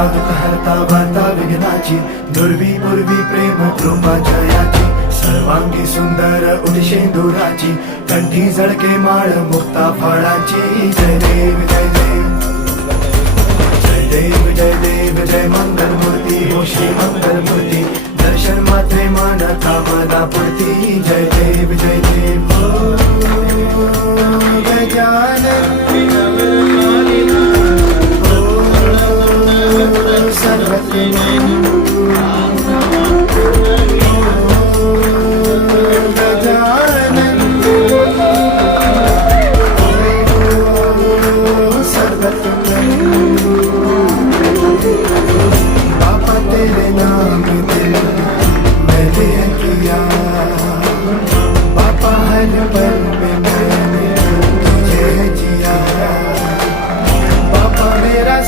हरता दुःख हरता वार्ता विघ्नाची, दुर्वी पूर्वी प्रेम कृपा जयाची, सर्वांगी सुंदर उदिशेंदुराची, कंठी झळके माळ मुक्ता फळाची. जय देव जय देव जय देव जय देव जय मंगल मूर्ती हो श्री मंगल मूर्ती, दर्शन मात्रे मान कामना पूर्ती. जय देव जय देव गजानन सर्वत्र